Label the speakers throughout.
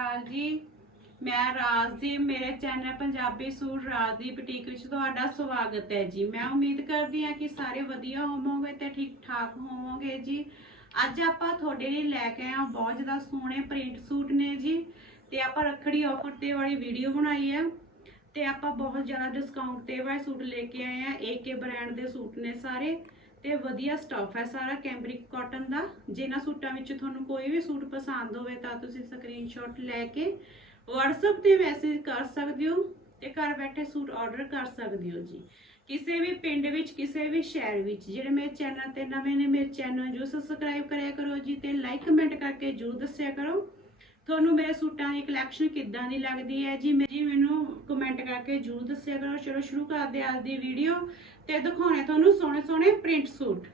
Speaker 1: ਅਕਾਲ ਜੀ, ਮੈਂ ਰਾਜ ਮੇਰੇ channel Punjabi suit Raj boutique ਵਿੱਚ ਤੁਹਾਡਾ ਸਵਾਗਤ ਹੈ ਜੀ। ਮੈਂ ਉਮੀਦ ਕਰਦੀ ਹਾਂ ਕਿ ਸਾਰੇ ਵਧੀਆ ਹੋਵੋਗੇ ਤੇ ਠੀਕ ਠਾਕ ਹੋਵੋਗੇ ਜੀ। ਅੱਜ ਆਪਾਂ ਤੁਹਾਡੇ ਲਈ ਲੈ ਕੇ ਆਏ ਹਾਂ ਬਹੁਤ ਜ਼ਿਆਦਾ ਸੋਹਣੇ ਪ੍ਰਿੰਟ ਸੂਟ ਨੇ ਜੀ। ਤੇ ਆਪਾਂ ਰੱਖੜੀ ਆਫਰ ਤੇ ਵਾਲੀ ਵੀਡੀਓ ਬਣਾਈ ਹੈ। ਤੇ ਆਪਾਂ ਬਹੁਤ ਜ਼ਿਆਦਾ ਡਿਸਕਾਊਂਟ ਤੇ ਵਾਲੇ ਸੂਟ ਲੈ ਕੇ ਆਏ ਆ ਏਕੇ ਬ੍ਰਾਂਡ ਦੇ ਸੂਟ ਨੇ ਸਾਰੇ। ਤੇ ਵਧੀਆ ਸਟਫ ਹੈ ਸਾਰਾ ਕੈਂਬਰਿਕ ਕਾਟਨ ਦਾ। ਜਿਹਨਾਂ ਸੂਟਾਂ ਵਿੱਚ ਤੁਹਾਨੂੰ ਕੋਈ ਵੀ ਸੂਟ ਪਸੰਦ ਹੋਵੇ ਤਾਂ ਤੁਸੀਂ ਸਕਰੀਨਸ਼ਾਟ ਲੈ ਕੇ WhatsApp ਤੇ ਮੈਸੇਜ ਕਰ ਸਕਦੇ ਹੋ ਤੇ ਘਰ ਬੈਠੇ ਸੂਟ ਆਰਡਰ ਕਰ ਸਕਦੇ ਹੋ ਜੀ। ਕਿਸੇ ਵੀ ਪਿੰਡ ਵਿੱਚ, ਕਿਸੇ ਵੀ ਸ਼ਹਿਰ ਵਿੱਚ, ਜਿਹੜੇ ਮੇਰੇ ਚੈਨਲ ਤੇ ਨਵੇਂ ਨੇ, ਮੇਰੇ ਚੈਨਲ ਨੂੰ ਸਬਸਕ੍ਰਾਈਬ ਕਰਿਆ ਕਰੋ ਜੀ ਤੇ ਲਾਈਕ ਕਮੈਂਟ ਕਰਕੇ ਜਰੂਰ ਦੱਸਿਆ ਕਰੋ। ਤੁਹਾਨੂੰ ਮੇਰੇ ਸੂਟਾਂ ਦੀ ਕਲੈਕਸ਼ਨ ਕਿੱਦਾਂ ਦੀ ਲੱਗਦੀ ਹੈ? ਜੀ ਜੀ, ਮੈਨੂੰ ਕਮੈਂਟ ਕਰਕੇ ਜਰੂਰ ਦੱਸਿਆ ਕਰੋ। ਚਲੋ, ਸ਼ੁਰੂ ਕਰਦੇ ਅੱਜ ਦੀ ਵੀਡੀਓ ਤੇ ਦਿਖਾਉਣੇ ਤੁਹਾਨੂੰ ਸੋਹਣੇ ਸੋਹਣੇ ਪ੍ਰਿੰਟ ਸੂਟ।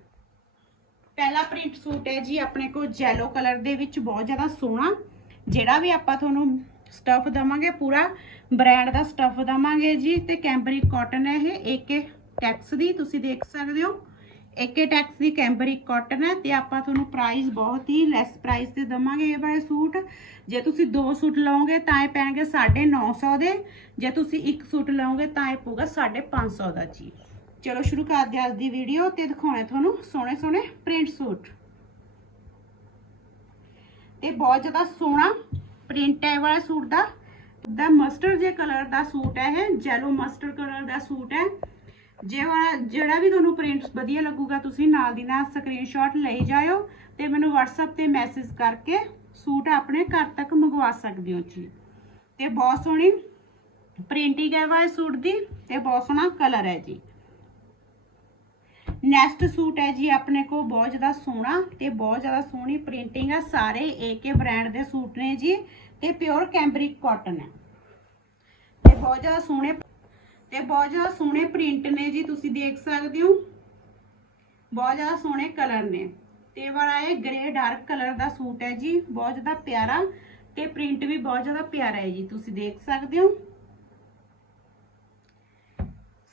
Speaker 1: ਪਹਿਲਾ ਪ੍ਰਿੰਟ ਸੂਟ ਹੈ ਜੀ, ਆਪਣੇ ਕੋਲ ਜੈਲੋ ਕਲਰ ਦੇ ਵਿੱਚ ਬਹੁਤ ਜ਼ਿਆਦਾ ਸੋਹਣਾ। ਜਿਹੜਾ ਵੀ ਆਪਾਂ ਤੁਹਾਨੂੰ ਸਟਫ ਦਵਾਂਗੇ, ਪੂਰਾ ਬ੍ਰਾਂਡ ਦਾ ਸਟਫ ਦਵਾਂਗੇ ਜੀ। ਤੇ ਕੈਂਬਰਿਕ ਕਾਟਨ ਹੈ ਇਹ ਏਕੇ ਟੈਕਸ ਦੀ, ਤੁਸੀਂ ਦੇਖ ਸਕਦੇ ਹੋ। ਏਕੇ ਟੈਕਸ ਦੀ ਕੈਂਬਰਿਕ ਕਾਟਨ ਹੈ ਤੇ ਆਪਾਂ ਤੁਹਾਨੂੰ ਪ੍ਰਾਈਸ ਬਹੁਤ ਹੀ ਲੈਸ ਪ੍ਰਾਈਸ ਤੇ ਦਵਾਂਗੇ ਇਹ ਵਾਲੇ ਸੂਟ। ਜੇ ਤੁਸੀਂ ਦੋ ਸੂਟ ਲਓਗੇ ਤਾਂ ਇਹ ਪੈਣਗੇ 950 ਦੇ। ਜੇ ਤੁਸੀਂ ਇੱਕ ਸੂਟ ਲਓਗੇ ਤਾਂ ਇਹ ਪਊਗਾ 550 ਦਾ ਜੀ। ਚਲੋ ਸ਼ੁਰੂ ਕਰਦੇ ਹਾਂ ਅੱਜ ਦੀ ਵੀਡੀਓ ਤੇ ਦਿਖਾਉਣੇ ਤੁਹਾਨੂੰ ਸੋਹਣੇ ਸੋਹਣੇ ਪ੍ਰਿੰਟ ਸੂਟ। ਤੇ ਬਹੁਤ ਜ਼ਿਆਦਾ ਸੋਹਣਾ ਪ੍ਰਿੰਟ ਹੈ ਇਹ ਵਾਲਾ ਸੂਟ ਦਾ। ਦਾ ਮਸਟਰਡ ਜੇ ਕਲਰ ਦਾ ਸੂਟ ਹੈ ਇਹ ਜੈਲੋ ਮਸਟਰਡ ਕਲਰ ਦਾ ਸੂਟ ਹੈ। ਜੇ ਜਿਹੜਾ ਵੀ ਤੁਹਾਨੂੰ ਪ੍ਰਿੰਟ ਵਧੀਆ ਲੱਗੂਗਾ, ਤੁਸੀਂ ਨਾਲ ਦੀ ਨਾਲ ਸਕਰੀਨਸ਼ਾਟ ਲਈ ਜਾਇਓ ਤੇ ਮੈਨੂੰ WhatsApp ਤੇ ਮੈਸੇਜ ਕਰਕੇ ਸੂਟ ਆਪਣੇ ਘਰ ਤੱਕ ਮੰਗਵਾ ਸਕਦੇ ਹੋ ਜੀ। ਤੇ ਬਹੁਤ ਸੋਹਣੀ ਪ੍ਰਿੰਟਿੰਗ ਹੈ ਵਾਲੇ ਸੂਟ ਦੀ ਤੇ ਬਹੁਤ ਸੋਹਣਾ ਕਲਰ ਹੈ ਜੀ। ਨੈਕਸਟ ਸੂਟ ਹੈ ਜੀ ਆਪਣੇ ਕੋਲ ਬਹੁਤ ਜ਼ਿਆਦਾ ਸੋਹਣਾ ਤੇ ਬਹੁਤ ਜ਼ਿਆਦਾ ਸੋਹਣੀ ਪ੍ਰਿੰਟਿੰਗ ਹੈ ਸਾਰੇ ਏਕੇ ਬ੍ਰਾਂਡ ਦੇ ਸੂਟ ਨੇ ਜੀ ਤੇ ਪਿਓਰ ਕੈਂਬਰਿਕ ਕਾਟਨ ਹੈ। ਤੇ ਬਹੁਤ ਜ਼ਿਆਦਾ ਸੋਹਣੇ ਤੇ ਬਹੁਤ ਜ਼ਿਆਦਾ ਸੋਹਣੇ ਪ੍ਰਿੰਟ ਨੇ ਜੀ, ਤੁਸੀਂ ਦੇਖ ਸਕਦੇ ਹੋ। ਬਹੁਤ ਜ਼ਿਆਦਾ ਸੋਹਣੇ ਕਲਰ ਨੇ। ਤੇ ਵਾਲਾ ਇਹ ਗ੍ਰੇ ਡਾਰਕ ਕਲਰ ਦਾ ਸੂਟ ਹੈ ਜੀ, ਬਹੁਤ ਜ਼ਿਆਦਾ ਪਿਆਰਾ ਤੇ ਪ੍ਰਿੰਟ ਵੀ ਬਹੁਤ ਜ਼ਿਆਦਾ ਪਿਆਰਾ ਹੈ ਜੀ, ਤੁਸੀਂ ਦੇਖ ਸਕਦੇ ਹੋ।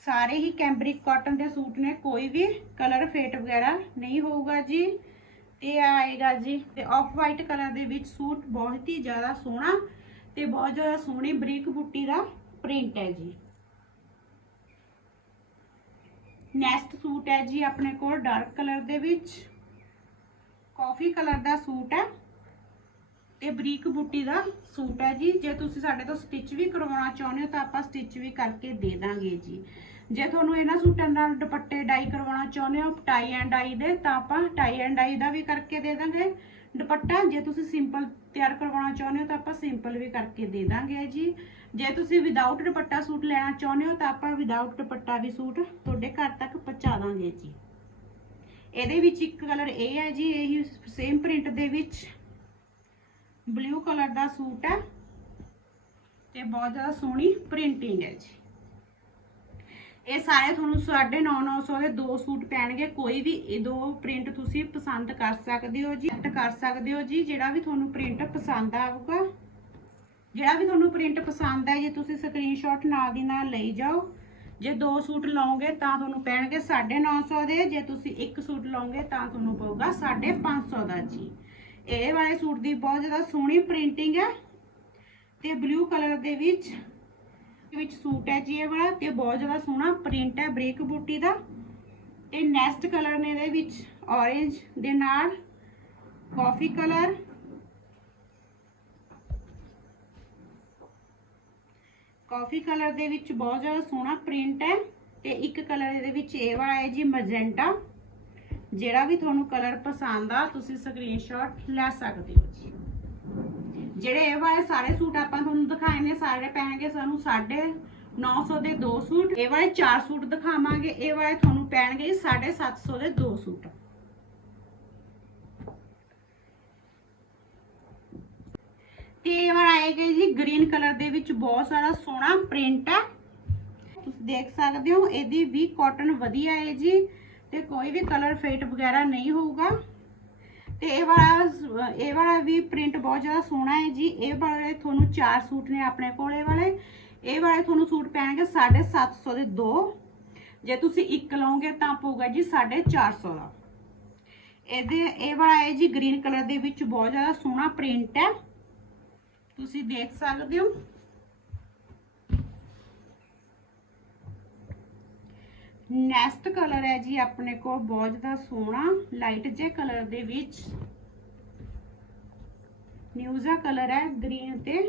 Speaker 1: ਸਾਰੇ ਹੀ ਕੈਂਬਰਿਕ ਕਾਟਨ ਦੇ ਸੂਟ ਨੇ, ਕੋਈ ਵੀ ਕਲਰ ਫੇਟ ਵਗੈਰਾ ਨਹੀਂ ਹੋਊਗਾ ਜੀ। ਤੇ ਆਏਗਾ ਜੀ, ਤੇ ਆਫ ਵਾਈਟ ਕਲਰ ਦੇ ਵਿੱਚ ਸੂਟ ਬਹੁਤ ਹੀ ਜ਼ਿਆਦਾ ਸੋਹਣਾ ਤੇ ਬਹੁਤ ਜ਼ਿਆਦਾ ਸੋਹਣੀ ਬਰੀਕ ਬੁੱਟੀ ਦਾ ਪ੍ਰਿੰਟ ਹੈ ਜੀ। ਨੈਕਸਟ ਸੂਟ ਹੈ ਜੀ ਆਪਣੇ ਕੋਲ ਡਾਰਕ ਕਲਰ ਦੇ ਵਿੱਚ। ਕਾਫੀ ਕਲਰ ਦਾ ਸੂਟ ਹੈ। ਤੇ ਬਰੀਕ ਬੁੱਟੀ ਦਾ ਸੂਟ ਹੈ ਜੀ। ਜੇ ਤੁਸੀਂ ਸਾਡੇ ਤੋਂ ਸਟਿਚ ਵੀ ਕਰਵਾਉਣਾ ਚਾਹੁੰਦੇ ਹੋ ਤਾਂ ਆਪਾਂ ਸਟਿਚ ਵੀ ਕਰਕੇ ਦੇ ਦਾਂਗੇ ਜੀ। ਜੇ ਤੁਹਾਨੂੰ ਇਹਨਾਂ ਸੂਟਾਂ ਨਾਲ ਦੁਪੱਟੇ ਡਾਈ ਕਰਵਾਉਣਾ ਚਾਹੁੰਦੇ ਹੋ ਟਾਈ ਐਂਡ ਡਾਈ ਦੇ, ਤਾਂ ਆਪਾਂ ਟਾਈ ਐਂਡ ਡਾਈ ਦਾ ਵੀ ਕਰਕੇ ਦੇ ਦਾਂਗੇ। ਦੁਪੱਟਾ ਜੇ ਤੁਸੀਂ ਸਿੰਪਲ ਤਿਆਰ ਕਰਵਾਉਣਾ ਚਾਹੁੰਦੇ ਹੋ ਤਾਂ ਆਪਾਂ ਸਿੰਪਲ ਵੀ ਕਰਕੇ ਦੇ ਦਾਂਗੇ ਜੀ। ਜੇ ਤੁਸੀਂ ਵਿਦਆਊਟ ਦੁਪੱਟਾ ਸੂਟ ਲੈਣਾ ਚਾਹੁੰਦੇ ਹੋ ਤਾਂ ਆਪਾਂ ਵਿਦਆਊਟ ਦੁਪੱਟਾ ਵੀ ਸੂਟ ਤੁਹਾਡੇ ਘਰ ਤੱਕ ਪਹੁੰਚਾ ਦਾਂਗੇ ਜੀ। ਇਹਦੇ ਵਿੱਚ ਇੱਕ ਕਲਰ ਇਹ ਹੈ ਜੀ, ਇਹੀ ਸੇਮ ਪ੍ਰਿੰਟ ਦੇ ਵਿੱਚ ਬਲੂ ਕਲਰ ਦਾ ਸੂਟ ਹੈ ਤੇ ਬਹੁਤ ਜ਼ਿਆਦਾ ਸੋਹਣੀ ਪ੍ਰਿੰਟਿੰਗ ਹੈ ਜੀ। ਇਹ ਸਾਰੇ ਤੁਹਾਨੂੰ 950 ਦੇ ਦੋ ਸੂਟ ਪੈਣਗੇ। ਕੋਈ ਵੀ ਇਹ ਦੋ ਪ੍ਰਿੰਟ ਤੁਸੀਂ ਪਸੰਦ ਕਰ ਸਕਦੇ ਹੋ ਜੀ select ਕਰ ਸਕਦੇ ਹੋ ਜੀ। ਜਿਹੜਾ ਵੀ ਤੁਹਾਨੂੰ ਪ੍ਰਿੰਟ ਪਸੰਦ ਆਊਗਾ, ਜਿਹੜਾ ਵੀ ਤੁਹਾਨੂੰ ਪ੍ਰਿੰਟ ਪਸੰਦ ਹੈ, ਜੇ ਤੁਸੀਂ ਸਕਰੀਨਸ਼ਾਟ ਨਾਲ ਦੀ ਨਾਲ ਲਈ ਜਾਓ। ਜੇ ਦੋ ਸੂਟ ਲਓਗੇ ਤਾਂ ਤੁਹਾਨੂੰ ਪੈਣਗੇ 950 ਦੇ। ਜੇ ਤੁਸੀਂ ਇੱਕ ਸੂਟ ਲਓਗੇ ਤਾਂ ਤੁਹਾਨੂੰ ਪਊਗਾ 550 ਦਾ ਜੀ। ਇਹ ਵਾਲੇ ਸੂਟ ਦੀ ਬਹੁਤ ਜ਼ਿਆਦਾ ਸੋਹਣੀ ਪ੍ਰਿੰਟਿੰਗ ਹੈ। ਤੇ ਬਲੂ ਕਲਰ ਦੇ ਵਿੱਚ ਵਿੱਚ ਸੂਟ ਹੈ ਜੀ ਇਹ ਵਾਲਾ ਤੇ ਬਹੁਤ ਜ਼ਿਆਦਾ ਸੋਹਣਾ ਪ੍ਰਿੰਟ ਹੈ ਬ੍ਰੇਕ ਬੂਟੀ ਦਾ। ਤੇ ਨੈਕਸਟ ਕਲਰ ਨੇ ਇਹਦੇ ਵਿੱਚ orange ਦੇ ਨਾਲ ਕਾਫੀ ਕਲਰ ਕਾਫੀ ਕਲਰ ਦੇ ਵਿੱਚ ਬਹੁਤ ਜ਼ਿਆਦਾ ਸੋਹਣਾ ਪ੍ਰਿੰਟ ਹੈ ਤੇ ਇੱਕ ਕਲਰ ਇਹਦੇ ਵਿੱਚ ਇਹ ਵਾਲਾ ਹੈ ਜੀ ਮਜੈਂਟਾ ਜਿਹੜਾ ਵੀ ਤੁਹਾਨੂੰ ਕਲਰ ਪਸੰਦ ਆ, ਤੁਸੀਂ ਸਕਰੀਨਸ਼ਾਟ ਲੈ ਸਕਦੇ ਹੋ ਜੀ। ਜਿਹੜੇ ਇਹ ਵਾਲੇ ਸਾਰੇ ਸੂਟ ਆਪਾਂ ਤੁਹਾਨੂੰ ਦਿਖਾਏ ਨੇ ਸਾਰੇ ਪੈਣਗੇ ਸਾਨੂੰ 950 ਦੇ ਦੋ ਸੂਟ। ਇਹ ਵਾਲੇ ਚਾਰ ਸੂਟ ਦਿਖਾਵਾਂਗੇ, ਇਹ ਵਾਲੇ ਤੁਹਾਨੂੰ ਪੈਣਗੇ 750 ਦੇ ਦੋ ਸੂਟ। ਤੇ ਇਹ ਵਾਲਾ ਆਏਗਾ ਜੀ ਗ੍ਰੀਨ ਕਲਰ ਦੇ ਵਿੱਚ ਬਹੁਤ ਸਾਰਾ ਸੋਹਣਾ ਪ੍ਰਿੰਟ ਹੈ। ਤੁਸੀਂ ਦੇਖ ਸਕਦੇ ਹੋ, ਇਹਦੀ ਵੀ ਕਾਟਨ ਵਧੀਆ ਹੈ ਜੀ, ਤੇ ਕੋਈ ਵੀ ਕਲਰ ਫੇਟ ਵਗੈਰਾ ਨਹੀਂ ਹੋਊਗਾ। ਤੇ ਇਹ ਵਾਲਾ ਇਹ ਵਾਲਾ ਵੀ ਪ੍ਰਿੰਟ ਬਹੁਤ ਜ਼ਿਆਦਾ ਸੋਹਣਾ ਹੈ ਜੀ। ਇਹ ਵਾਲੇ ਤੁਹਾਨੂੰ ਚਾਰ ਸੂਟ ਨੇ ਆਪਣੇ ਕੋਲ ਇਹ ਵਾਲੇ। ਇਹ ਵਾਲੇ ਤੁਹਾਨੂੰ ਸੂਟ ਪੈਣਗੇ 750 ਦੇ ਦੋ। ਜੇ ਤੁਸੀਂ ਇੱਕ ਲਓਗੇ ਤਾਂ ਪਊਗਾ ਜੀ 450 ਦਾ। ਇਹਦੇ, ਇਹ ਵਾਲਾ ਹੈ ਜੀ ਗ੍ਰੀਨ ਕਲਰ ਦੇ ਵਿੱਚ ਬਹੁਤ ਜ਼ਿਆਦਾ ਸੋਹਣਾ ਪ੍ਰਿੰਟ ਹੈ। ਤੁਸੀਂ ਦੇਖ ਸਕਦੇ ਹੋ। ਨੈਕਸਟ ਕਲਰ ਹੈ ਜੀ ਆਪਣੇ ਕੋਲ ਬਹੁਤ ਜ਼ਿਆਦਾ ਸੋਹਣਾ ਲਾਈਟ ਜੇ ਕਲਰ ਦੇ ਵਿੱਚ। ਨਿਊਜ਼ਾ ਕਲਰ ਹੈ ਗ੍ਰੀਨ ਤੇ।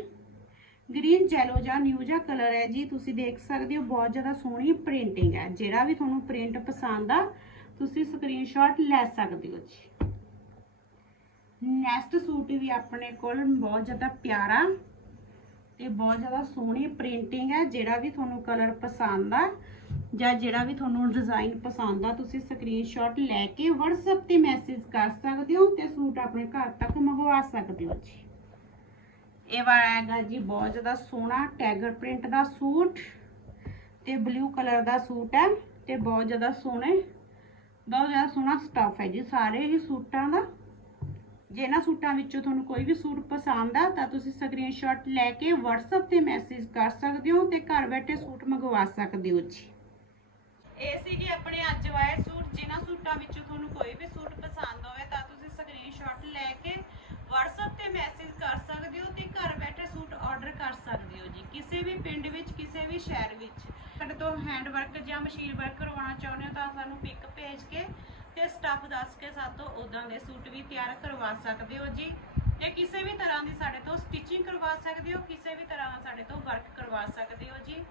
Speaker 1: ਗ੍ਰੀਨ ਜੈਲੋ ਜਾਂ ਨਿਊਜ਼ਾ ਕਲਰ ਹੈ ਜੀ, ਤੁਸੀਂ ਦੇਖ ਸਕਦੇ ਹੋ ਬਹੁਤ ਜ਼ਿਆਦਾ ਸੋਹਣੀ ਪ੍ਰਿੰਟਿੰਗ ਹੈ। ਜਿਹੜਾ ਵੀ ਤੁਹਾਨੂੰ ਪ੍ਰਿੰਟ ਪਸੰਦ ਆ, ਤੁਸੀਂ ਸਕਰੀਨਸ਼ਾਟ ਲੈ ਸਕਦੇ ਹੋ ਜੀ। ਨੈਕਸਟ ਸੂਟ ਵੀ ਆਪਣੇ ਕੋਲ ਬਹੁਤ ਜ਼ਿਆਦਾ ਪਿਆਰਾ ਤੇ ਬਹੁਤ ਜ਼ਿਆਦਾ ਸੋਹਣੀ ਪ੍ਰਿੰਟਿੰਗ ਹੈ। ਜਿਹੜਾ ਵੀ ਤੁਹਾਨੂੰ ਕਲਰ ਪਸੰਦ ਆ ਜਾਂ ਜਿਹੜਾ ਵੀ ਤੁਹਾਨੂੰ ਡਿਜ਼ਾਈਨ ਪਸੰਦ ਆ, ਤੁਸੀਂ ਸਕਰੀਨਸ਼ਾਟ ਲੈ ਕੇ WhatsApp ਤੇ ਮੈਸੇਜ ਕਰ ਸਕਦੇ ਹੋ ਤੇ ਸੂਟ ਆਪਣੇ ਘਰ ਤੱਕ ਮੰਗਵਾ ਸਕਦੇ ਹੋ ਜੀ। ਇਹ ਵਾਲਾ ਹੈਗਾ ਜੀ ਬਹੁਤ ਜ਼ਿਆਦਾ ਸੋਹਣਾ ਟੈਗਰ ਪ੍ਰਿੰਟ ਦਾ ਸੂਟ ਤੇ ਬਲੂ ਕਲਰ ਦਾ ਸੂਟ ਹੈ ਤੇ ਬਹੁਤ ਜ਼ਿਆਦਾ ਸੋਹਣੇ, ਬਹੁਤ ਜ਼ਿਆਦਾ ਸੋਹਣਾ ਸਟਫ ਹੈ ਜੀ ਸਾਰੇ ਹੀ ਸੂਟਾਂ ਦਾ। ਜੇ ਇਹਨਾਂ ਸੂਟਾਂ ਵਿੱਚੋਂ ਤੁਹਾਨੂੰ ਕੋਈ ਵੀ ਸੂਟ ਪਸੰਦ ਆ, ਤਾਂ ਤੁਸੀਂ ਸਕਰੀਨਸ਼ਾਟ ਲੈ ਕੇ WhatsApp ਤੇ ਮੈਸੇਜ ਕਰ ਸਕਦੇ ਹੋ ਤੇ ਘਰ ਬੈਠੇ ਸੂਟ ਮੰਗਵਾ ਸਕਦੇ ਹੋ ਜੀ। ਇਹ ਸੀਗੇ ਆਪਣੇ ਅੱਜ ਵਾਲੇ ਸੂਟ, ਜਿਨ੍ਹਾਂ ਸੂਟਾਂ ਵਿੱਚੋਂ ਤੁਹਾਨੂੰ ਕੋਈ ਵੀ ਸੂਟ ਪਸੰਦ ਹੋਵੇ ਤਾਂ ਤੁਸੀਂ ਸਕਰੀਨਸ਼ਾਟ ਲੈ ਕੇ WhatsApp ਤੇ ਮੈਸੇਜ ਕਰ ਸਕਦੇ ਹੋ ਤੇ ਘਰ ਬੈਠੇ ਸੂਟ ਆਰਡਰ ਕਰ ਸਕਦੇ ਹੋ ਜੀ, ਕਿਸੇ ਵੀ ਪਿੰਡ ਵਿੱਚ, ਕਿਸੇ ਵੀ ਸ਼ਹਿਰ ਵਿੱਚ। ਸਾਡੇ ਤੋਂ ਹੈਂਡ ਵਰਕ ਜਾਂ ਮਸ਼ੀਨ ਵਰਕ ਕਰਵਾਉਣਾ ਚਾਹੁੰਦੇ ਹੋ ਤਾਂ ਸਾਨੂੰ ਪਿਕ ਭੇਜ ਕੇ ਤੇ ਸਟੱਫ ਦੱਸ ਕੇ ਸਾਤੋਂ ਉਦਾਂ ਦੇ ਸੂਟ ਵੀ ਤਿਆਰ ਕਰਵਾ ਸਕਦੇ ਹੋ ਜੀ। ਤੇ ਕਿਸੇ ਵੀ ਤਰ੍ਹਾਂ ਦੀ ਸਾਡੇ ਤੋਂ ਸਟਿਚਿੰਗ ਕਰਵਾ ਸਕਦੇ ਹੋ, ਕਿਸੇ ਵੀ ਤਰ੍ਹਾਂ ਦਾ ਸਾਡੇ ਤੋਂ ਵਰਕ ਕਰਵਾ ਸਕਦੇ ਹੋ ਜੀ।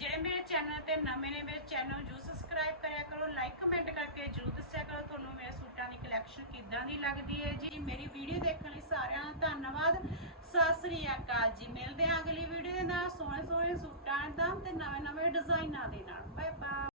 Speaker 1: ਜਿਹੜੇ ਮੇਰੇ ਚੈਨਲ ਤੇ ਨਵੇਂ ਨੇ, ਮੇਰੇ ਚੈਨਲ ਨੂੰ ਜਰੂਰ ਸਬਸਕ੍ਰਾਈਬ ਕਰਿਆ ਕਰੋ ਲਾਈਕ ਕਮੈਂਟ ਕਰਕੇ ਜਰੂਰ ਦੱਸਿਆ ਕਰੋ, ਤੁਹਾਨੂੰ ਮੇਰੇ ਸੂਟਾਂ ਦੀ ਕਲੈਕਸ਼ਨ ਕਿੱਦਾਂ ਦੀ ਲੱਗਦੀ ਹੈ ਜੀ। ਮੇਰੀ ਵੀਡੀਓ ਦੇਖਣ ਲਈ ਸਾਰਿਆਂ ਦਾ ਧੰਨਵਾਦ। ਸਤਿ ਸ੍ਰੀ ਅਕਾਲ ਜੀ। ਮਿਲਦੇ ਹਾਂ ਅਗਲੀ ਵੀਡੀਓ ਦੇ ਨਾਲ। ਸੋਹਣੇ ਸੋਹਣੇ ਸੂਟਾਂ ਦਾ ਤੇ ਨਵੇਂ ਨਵੇਂ ਡਿਜ਼ਾਈਨਾਂ ਦੇ ਨਾਲ। Bye bye